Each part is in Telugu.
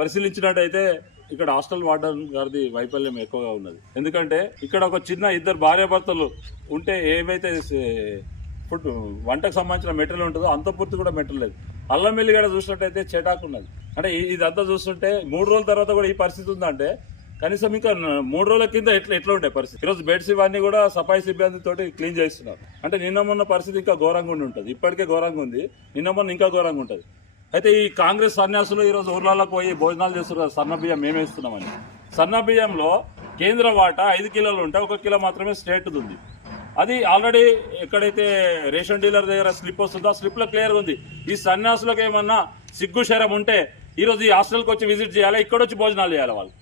పరిశీలించినట్టయితే ఇక్కడ హాస్టల్ వార్డెన్ గారిది వైఫల్యం ఎక్కువగా ఉన్నది. ఎందుకంటే ఇక్కడ ఒక చిన్న ఇద్దరు భార్యాభర్తలు ఉంటే ఏవైతే ఫుడ్ వంటకు సంబంధించిన మెటీరియల్ ఉంటుందో అంత పూర్తి కూడా మెటీరియల్ లేదు. అల్లం వెల్లిగడ్డ చూసినట్టయితే చెటాకు ఉన్నది. అంటే ఇదంతా చూస్తుంటే 3 రోజుల తర్వాత కూడా ఈ పరిస్థితి ఉందంటే కనీసం ఇంకా 3 రోజుల కింద ఎట్లా ఉండే పరిస్థితి. ఈరోజు బెడ్స్ ఇవన్నీ కూడా సఫాయి సిబ్బందితో క్లీన్ చేస్తున్నారు. అంటే నిన్న మొన్న పరిస్థితి ఇంకా ఘోరంగా ఉండి ఉంటుంది. ఇప్పటికే ఘోరంగా ఉంది, నిన్న మొన్న ఇంకా ఘోరంగా ఉంటుంది. అయితే ఈ కాంగ్రెస్ సన్యాసులు ఈరోజు ఊర్లలోకి పోయి భోజనాలు చేస్తున్నారు. సన్న బియ్యం మేమే ఇస్తున్నామని. సన్న బియ్యంలో కేంద్ర వాటా 5 కిలోలు ఉంటే 1 కిలో మాత్రమే స్టేట్ది ఉంది. అది ఆల్రెడీ ఎక్కడైతే రేషన్ డీలర్ దగ్గర స్లిప్ వస్తుందో ఆ స్లిప్లో క్లియర్గా ఉంది. ఈ సన్యాసులకు ఏమన్నా సిగ్గు శరం ఉంటే ఈరోజు ఈ హాస్టల్కి వచ్చి విజిట్ చేయాలి, ఇక్కడ వచ్చి భోజనాలు చేయాలి వాళ్ళు.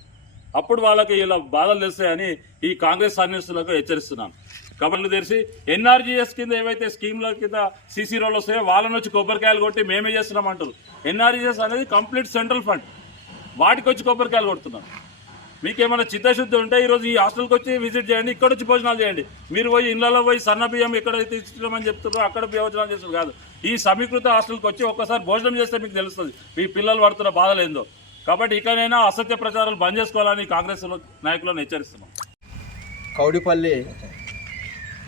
అప్పుడు వాళ్ళకి ఇలా బాధలు తెలుస్తాయని ఈ కాంగ్రెస్ సన్యాసులకు హెచ్చరిస్తున్నాను. కబర్లు తెరిచి ఎన్ఆర్జీఎస్ కింద ఏవైతే స్కీమ్ల కింద సీసీ రోడ్లు వస్తాయో వాళ్ళని వచ్చి కొబ్బరికాయలు కొట్టి మేమే చేస్తున్నామంటారు. ఎన్ఆర్జీఎస్ అనేది కంప్లీట్ సెంట్రల్ ఫండ్, వాటికి వచ్చి కొబ్బరికాయలు కొడుతున్నాం. మీకేమైనా చిత్తశుద్ధి ఉంటే ఈరోజు ఈ హాస్టల్కి వచ్చి విజిట్ చేయండి, ఇక్కడ వచ్చి భోజనాలు చేయండి. మీరు పోయి ఇళ్లలో పోయి సన్న బియ్యం ఎక్కడైతే ఇస్తున్నామని చెప్తున్నారో అక్కడ భోజనాలు చేస్తారు కాదు. ఈ సమీకృత హాస్టల్కి వచ్చి ఒక్కసారి భోజనం చేస్తే మీకు తెలుస్తుంది మీ పిల్లలు పడుతున్న బాధలు ఏందో. కాబట్టి ఇకనైనా అసత్య ప్రచారాలు బంద్ చేసుకోవాలని కాంగ్రెస్ నాయకులను హెచ్చరిస్తున్నాం. కౌడిపల్లి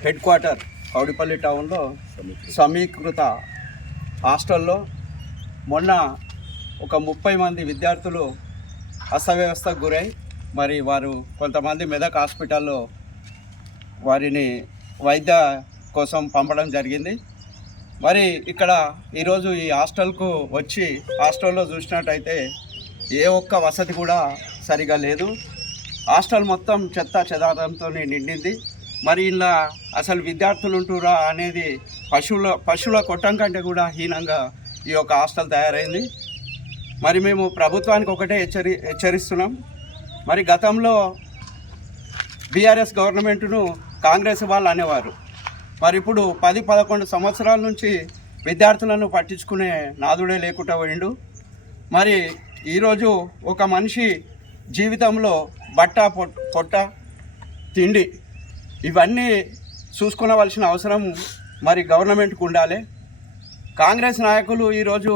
హెడ్ క్వార్టర్ కౌడిపల్లి టౌన్లో సమీకృత హాస్టల్లో మొన్న ఒక 30 మంది విద్యార్థులు అస్తవ్యవస్థకు గురై మరి వారు కొంతమంది మెదక్ హాస్పిటల్లో వారిని వైద్య కోసం పంపడం జరిగింది. మరి ఇక్కడ ఈరోజు ఈ హాస్టల్కు వచ్చి హాస్టల్లో చూసినట్టయితే ఏ ఒక్క వసతి కూడా సరిగా లేదు. హాస్టల్ మొత్తం చెత్త చెదారంతో నిండింది. మరి ఇలా అసలు విద్యార్థులు ఉంటురా అనేది పశువుల కొట్టం కంటే కూడా హీనంగా ఈ యొక్క హాస్టల్ తయారైంది. మరి మేము ప్రభుత్వానికి ఒకటే హెచ్చరిస్తున్నాం. మరి గతంలో బీఆర్ఎస్ గవర్నమెంట్ను కాంగ్రెస్ వాళ్ళు అనేవారు. మరి ఇప్పుడు 10-11 సంవత్సరాల నుంచి విద్యార్థులను పట్టించుకునే నాదుడే లేకుండా పోయిండు. మరి ఈరోజు ఒక మనిషి జీవితంలో బట్ట పొట్ట తిండి ఇవన్నీ చూసుకునవలసిన అవసరం మరి గవర్నమెంట్కు ఉండాలి. కాంగ్రెస్ నాయకులు ఈరోజు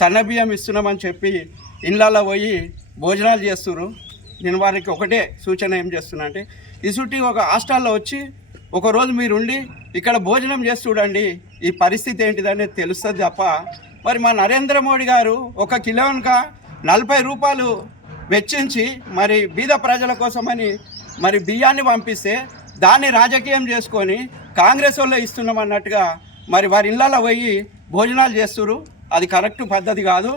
సన్నబియ్యం ఇస్తున్నామని చెప్పి ఇళ్ళల్లో పోయి భోజనాలు చేస్తున్నారు. నేను వారికి ఒకటే సూచన ఏం చేస్తున్నా అంటే ఇసుటి ఒక హాస్టల్లో వచ్చి ఒకరోజు మీరుండి ఇక్కడ భోజనం చేసి చూడండి, ఈ పరిస్థితి ఏంటిదనేది తెలుస్తుంది తప్ప మరి మా నరేంద్ర మోడీ గారు 1 కిలోనిక 40 రూపాయలు వెచ్చించి మరి బీద ప్రజల కోసమని మరి బియ్యాన్ని పంపిస్తే దాన్ని రాజకీయం చేసుకొని కాంగ్రెస్ వాళ్ళు ఇస్తున్నాం అన్నట్టుగా మరి వారి ఇళ్ళల్లో పోయి భోజనాలు చేస్తున్నారు. అది కరెక్ట్ పద్ధతి కాదు.